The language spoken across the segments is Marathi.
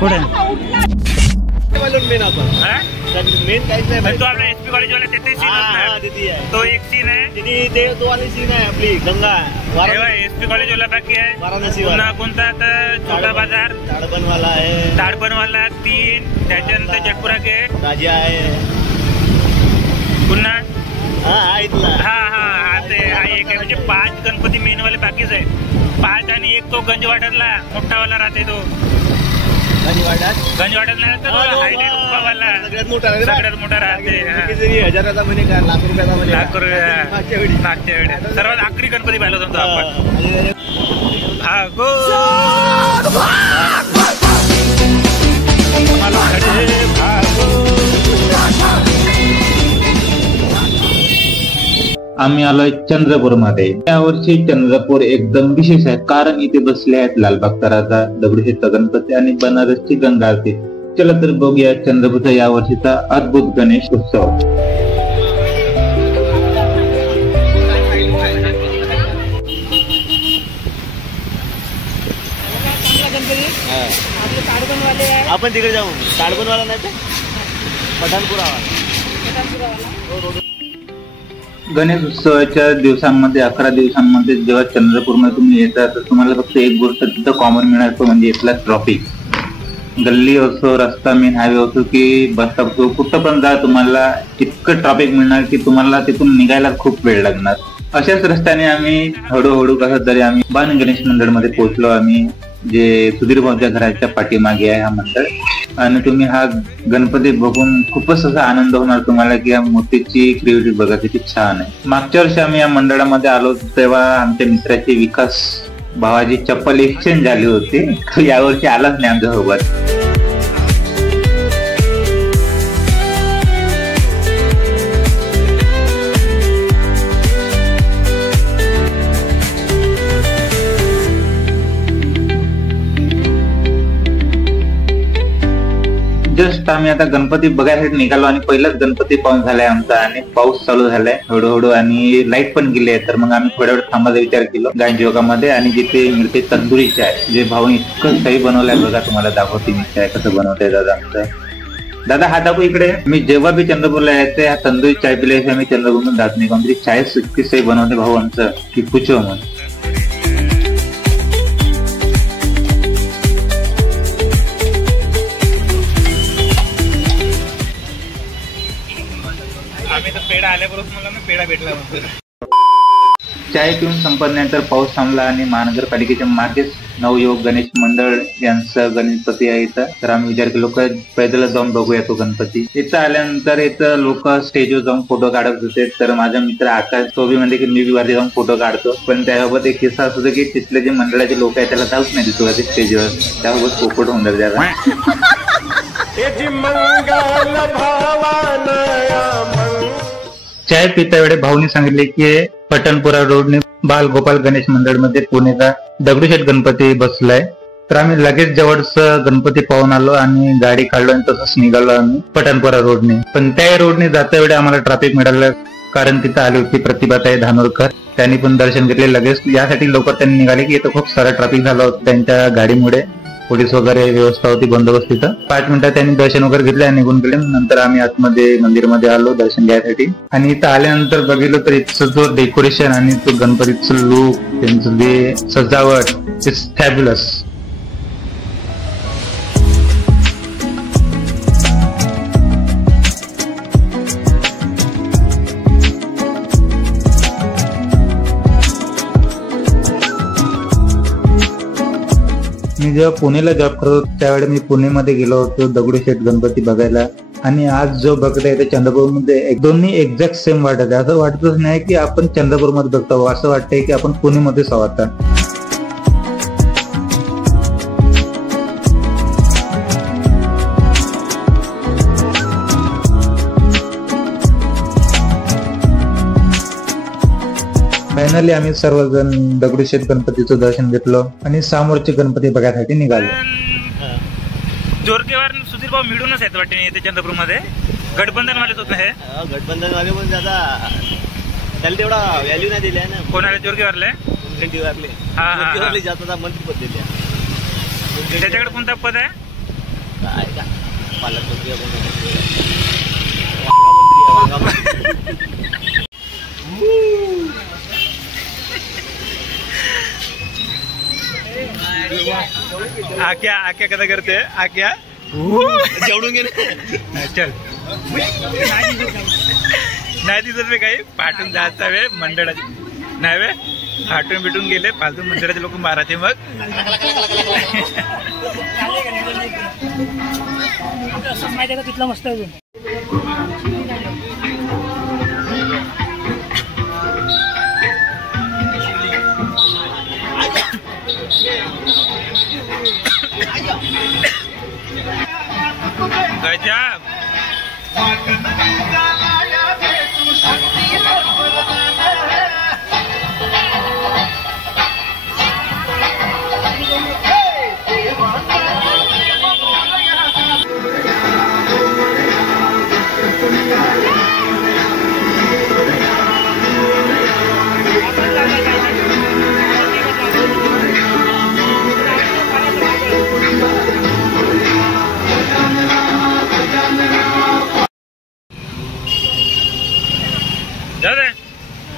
कुठे मेन काहीच नाही. तो आपला एसपी कॉलेज वाला तिथे सीन तो एक सीन आहे. तो वाली सीन आहे आपली गंगा एसपी कॉलेज वाला बाकी आहे. वाराणसी पुन्हा कोणता आता छोटा बाजार ताडपणवाला आहे. ताडपणवाला 3 त्याच्यानंतर जटपुरा गेट राजा आहे. पुन्हा हा इथला हा ते हा एक आहे. म्हणजे 5 गणपती मेनवाले बाकीच आहे. 5 आणि एक तो गंजवाड्यातला मोठावाला राहते. तो गंजवाड्यात नाही तर हायलाइट उभावाला सगळ्यात मोठा राहते. हजाराचा म्हणे का लाख रुपयाचा म्हणे. लाख रुपये मागच्या वेळी सर्वात आखरी गणपती पाहिला होता आपण. हा गो आम्ही आलोय चंद्रपूरमध्ये. यावर्षी चंद्रपूर एकदम विशेष आहे कारण इथे बसले आहेत लालबागचा राजा, दगडूशेठचा गणपती आणि बनारसची गंगा आरती. चला तर बघूया चंद्रपूरचा या वर्षीचा अद्भुत गणेश उत्सव. आपण तिकडे जाऊ. ताडपणवाला नाही तर पठाणपुरावाला. गणेश उत्सवाच्या दिवसांमध्ये 11 दिवसांमध्ये जेव्हा चंद्रपूरमध्ये तुम्ही येता तर तुम्हाला फक्त एक गोष्ट तिथं कॉमन मिळणार तो म्हणजे इथला ट्रॉफिक. गल्ली असो, रस्ता मेन हायवे असो की बस स्टॉप असो, कुठं पण जा तुम्हाला इतकं ट्रॉफिक मिळणार की तुम्हाला तिथून निघायला खूप वेळ लागणार. अशाच रस्त्याने आम्ही हळूहळू कसं तरी आम्ही बाण गणेश मंडळमध्ये पोहोचलो. आम्ही जे सुधीर भाऊच्या घराच्या पाठीमागे आहे हा मंडळ. आणि तुम्ही हा गणपती बघून खूपच असा आनंद होणार तुम्हाला की या मूर्तीची क्रिएटिव्हिटी बघा किती छान आहे. मागच्या वर्षी आम्ही या मंडळामध्ये आलो तेव्हा आमच्या मित्राची विकास भावाची चप्पल एक्सचेंज झाली होती. तो यावर्षी आलाच नाही आमच्या सोबत. जस्ट आम्ही आता गणपती बघायसाठी निघालो आणि पहिलाच गणपती पाहून झालाय आमचा आणि पाऊस चालू झालाय हळूहळू आणि लाईट पण गेली आहे. तर मग आम्ही थोड्या वेळ थांबायचा विचार केला गांजीयोगामध्ये आणि जिथे मिळते तंदुरी चाय. जे भाऊ इतकं काही बनवलंय बघा, तुम्हाला दाखवते मी चाय कसं बनवतंय दादा आमचं. दादा हा दाखव इकडे. मी जेव्हा बी चंद्रपूरला यायचं हा तंदुरी चाय पिल्याशिवाय मी चंद्रपूरला जात नाही. कोणतरी चाय इतकी सही बनवते भाऊ आमचं की पूछो मग. पेढा आल्याबरोबर मला पेढा भेटला. चाय पिऊन संपल्यानंतर पाऊस थांबला आणि महानगरपालिकेच्या मागेच नवयुवक गणेश मंडळ यांचं गणपती आहे इथं. तर आम्ही विचार केलो पैदल जाऊन बघूया तो गणपती. इथं आल्यानंतर इथं लोक स्टेजवर जाऊन फोटो काढत होते. तर माझा मित्र आकाश तो बी म्हणजे की मी बी वरती जाऊन फोटो काढतो. पण त्याबाबत एक किस्सा असतो की तिथले जे मंडळाचे लोक आहेत त्याला जाऊच नाही दिसतो स्टेजवर. त्याबाबत पोपट होऊन जाते त्याला. चाय पिता वेळे भाऊनी सांगितले की पठाणपुरा रोडने बाल गोपाल गणेश मंडळ मध्ये पुणेचा दगडूशेठ गणपती बसलाय. तर आम्ही लगेच जवळच गणपती पाहून आलो आणि गाडी काढलो आणि तसंच निघालो आम्ही पठाणपुरा रोडने. पण त्या रोडने जाता वेळी आम्हाला ट्रॅफिक मिळालं कारण तिथं आली होती प्रतिभाताई धानोरकर. त्यांनी पण दर्शन घेतले लगेच. यासाठी लवकर त्यांनी निघाले की इथं खूप सारा ट्रॅफिक झाला होता त्यांच्या गाडीमुळे. पोलीस वगैरे व्यवस्था होती, बंदोबस्त तिथं. 5 मिनिटात त्यांनी दर्शन वगैरे घेतले आणि निघून गेले. नंतर आम्ही आतमध्ये मंदिरमध्ये आलो दर्शन घ्यायसाठी. आणि इथं आल्यानंतर बघितलं तर इथचं जो डेकोरेशन आणि तो गणपतीचं लुक, त्यांचं जे सजावट इट्स फॅब्युलस. मी जेव्हा पुणेला जॉब करत होतो त्यावेळी मी पुणेमध्ये गेलो होतो दगडूशेठ गणपती बघायला. आणि आज जो बघताय ते चंद्रपूरमध्ये दोन्ही एक्झॅक्ट सेम वाटत आहे. असं वाटतच नाही की आपण चंद्रपूरमध्ये बघतो, असं वाटतंय की आपण पुणेमध्येच आहोत आता. फायनली आम्ही सर्वजण दगडूशेठ गणपतीचं दर्शन घेतलं आणि समोरचे गणपती बघायसाठी निघालो. जोरकेवर सुधीर भाऊ मिळूनच आहेत वाटते येते चंद्रपूरमध्ये. गठबंधन वालेच होत हे. गठबंधन वाले पण दादा त्याला तेवढा व्हॅल्यू नाही दिलाय ना. कोणाला जोरकेवरले? जोरकेवरले. हा जास्त मंत्रीपद दिले. त्याच्याकडे कोणता पद आहे? काय का पालकमंत्री आपण वांगामंत्री आक्या कसा करते आक्या जेवढून गेले चल नाही दिसत मी काही पाठून जायचा वेळ मंडळाची नाही वे फाटून बिटून गेले फालतू मंदिराचे लोक मारायचे मग माहिती आहे का तिथला मस्त आहे गजब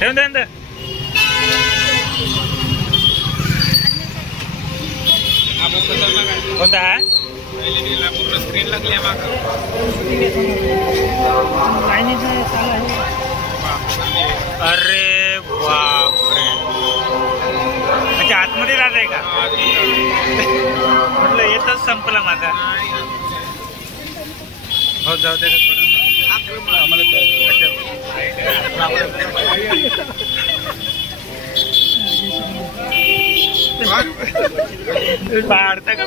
ठेवून दे कोणता स्क्रीन लागली अरे बापरे म्हणजे आतमध्ये राहत का म्हटलं येतच संपला माझा हो जाऊ दे पाडता का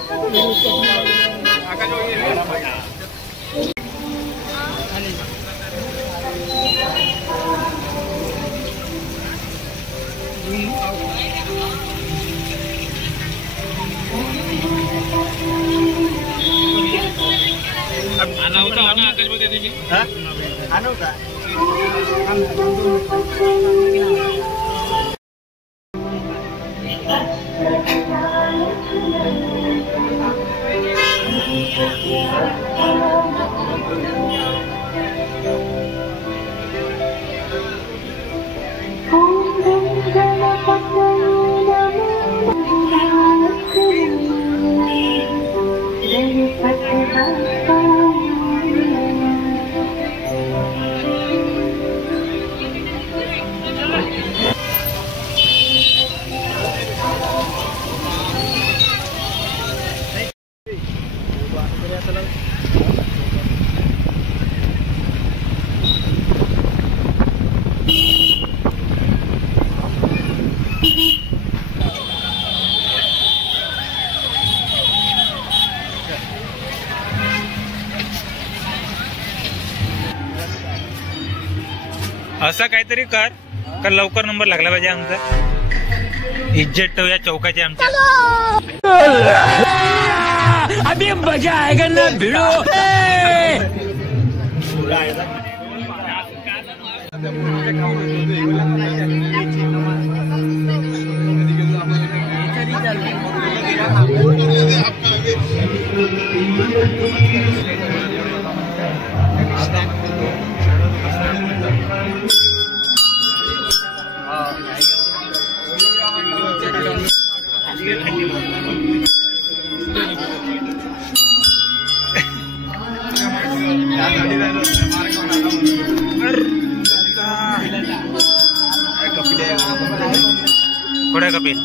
असं काहीतरी कर का लवकर नंबर लागला पाहिजे आमचा इज्जत ठेव या चौकाची आमच्या अभी मजा आएगा ना भिड़ो थोड़ा कपिल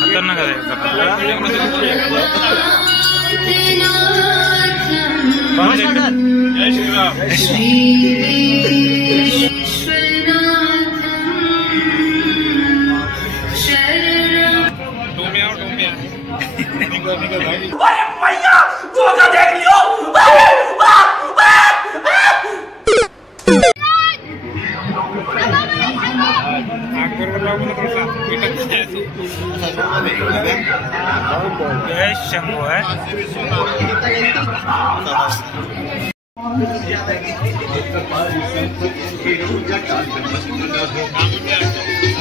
खतरनाक आहे जय शंभू है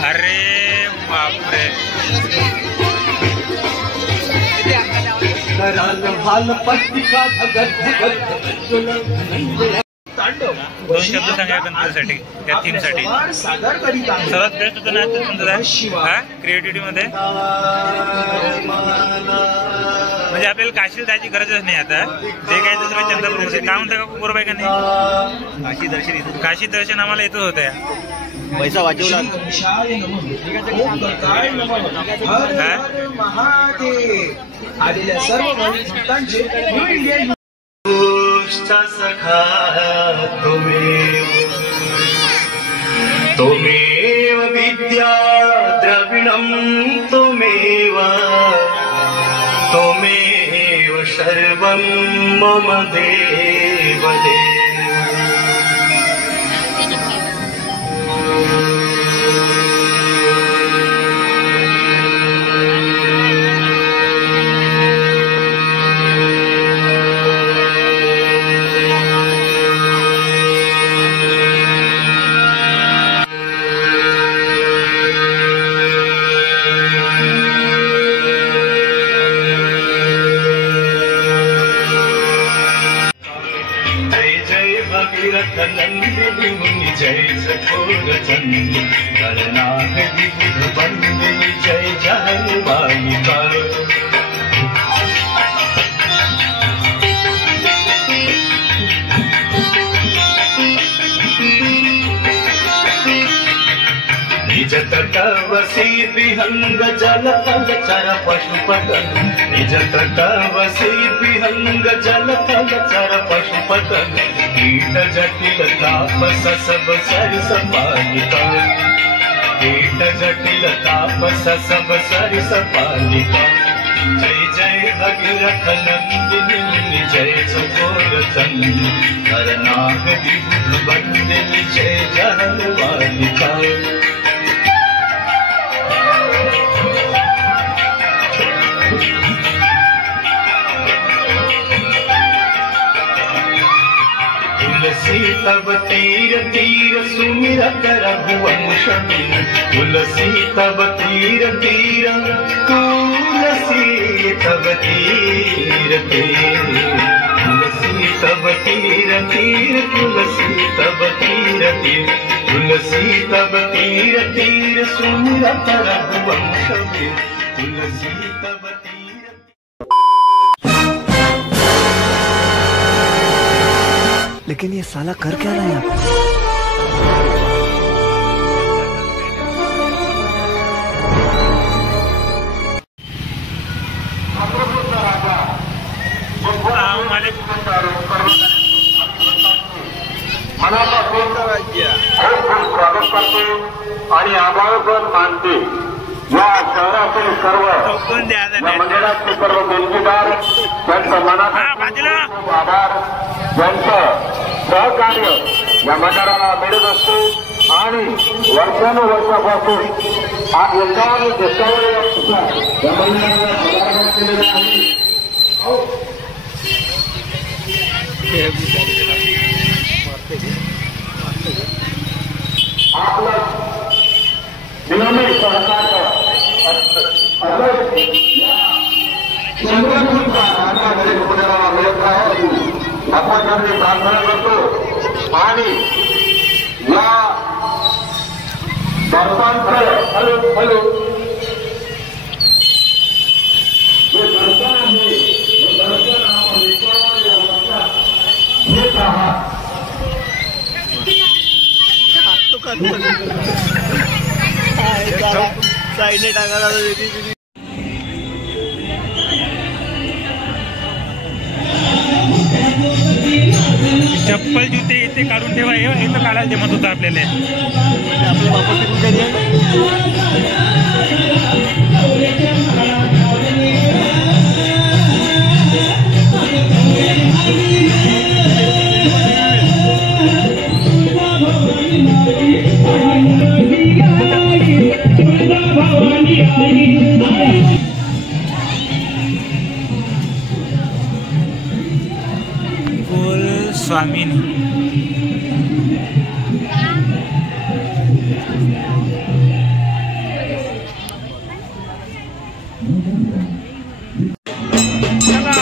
अरे बापरे दोन शब्द सांगा गणपतीसाठी त्या थीम साठी सर्वात बेस्ट होतं ना तुमचं क्रिएटिव्हिटी मध्ये म्हणजे आपल्याला काशीला जायची गरजच नाही आता जे काही दुसरं चंद्रपूर मध्ये काय म्हणता का बरोबर आहे का नाही काशी दर्शन आम्हाला येतच होतं पैसा वाचवला सखा त्वमेव विद्या द्रविणं त्वमेव सर्वं मम देव नंदिनी मुनि जय सखोर चंदी गणनाथ विबुध बंदिनी जय जहनवायिका निज तटवसी विहंग जल थल चर पशुपतन निज तटवसी विहंग जल थल चर पशुपतन कीट जटिल तापस सब सरिस पालिका कीट जटिल तापस सब सरिस पालिका जय जय भगीरथ नंदिनी जय चकोर चंदी करनाग विबुध बंदिनी जय जहनवालिका तुलसी तब तीर तीर सुमिरत रघुवंश बिनु तुलसी तब तीर तीर तुलसी तब तीर तीर तुलसी तब तीर तीर तुलसी तब तीर तीर तुलसी तब तीर तीर सुमिरत रघुवंश बिनु तुलसी तब तीर लेकिन ये साला कर क्या रहा है यहाँ पे? स्वागत करते आणि आभार पण मानते या शहरातील सर्व मंदिराचे सर्व देणगीदार त्यांचं मनात आभार यांचं सहकार्य या मंडळाला मिळत असते आणि वर्षानुवर्षापासून हा एकावर देशावर या मंडळाला पदार्पण केलेलं आहे. आपलं नियमित सहकार्य मिळत आहे आपण त्यांनी प्रार्थना करतो आणि या दर्शनाचं हॅलो जे दर्शन आहे हे दर्शन आपण घेत आहात. साईडने टाकायला चप्पल जुते इथे काढून ठेवा इथं काढायला जमत होतं आपल्याला आपल्या बोल स्वामीनी चला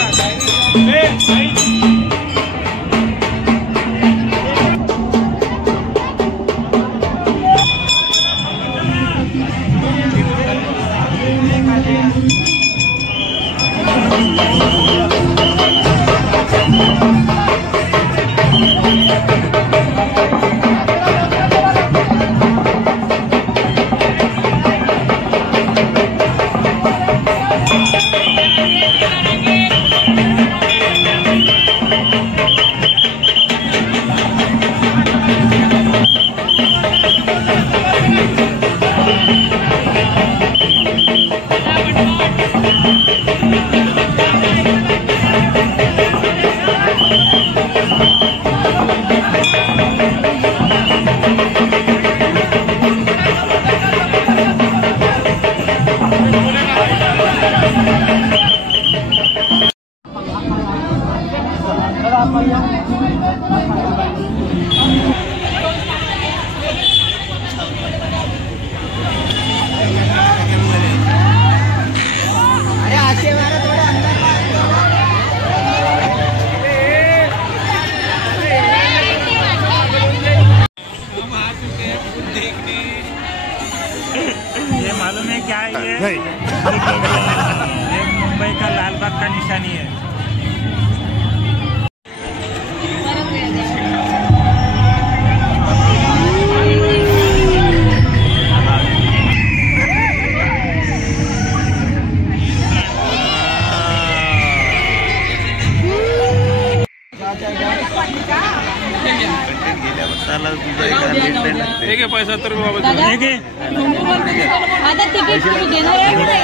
ये मालूम है क्या है ये मुंबई का लालबाग का निशानी है। एक पैसा तर आता तिकीट तुम्ही देणार आहे की नाही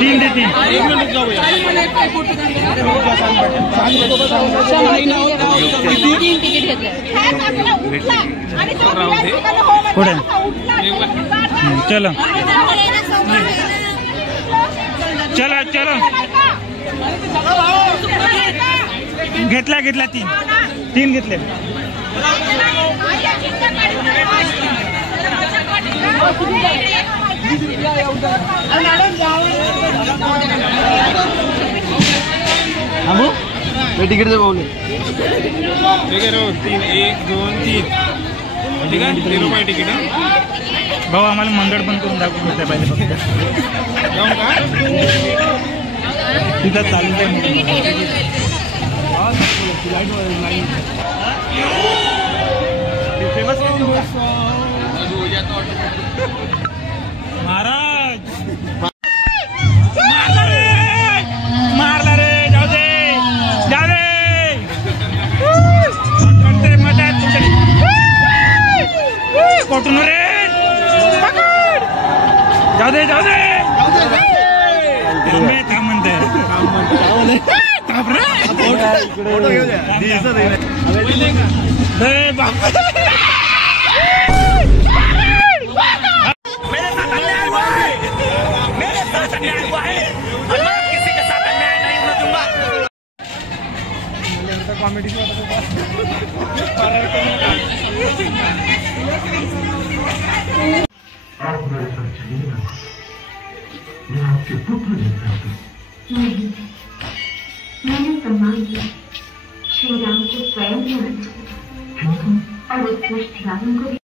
तीन दे तीन तिकीट घेतलं पुढे चलो चलो चलो घेतला घेतला तीन तीन घेतले तिकीट दे भाऊ ठीक आहे 3 1 2 3 ठीक आहे 0 रुपये तिकीट आहे भाऊ आम्हाला मंगळ पण करून दाखवून घेतलं पाहिजे फक्त जाऊ का तिथं चालू आहे महाराज मारला रे जाऊ दे जाऊ दे करते मदत कोटून रे जाऊ दे जाऊ दे थांब म्हणते मैं आपके पुत्र जैसा हूँ। नहीं, मैंने सम्मान किया श्री राम को स्वयं और उस दुष्ट रावण को भी।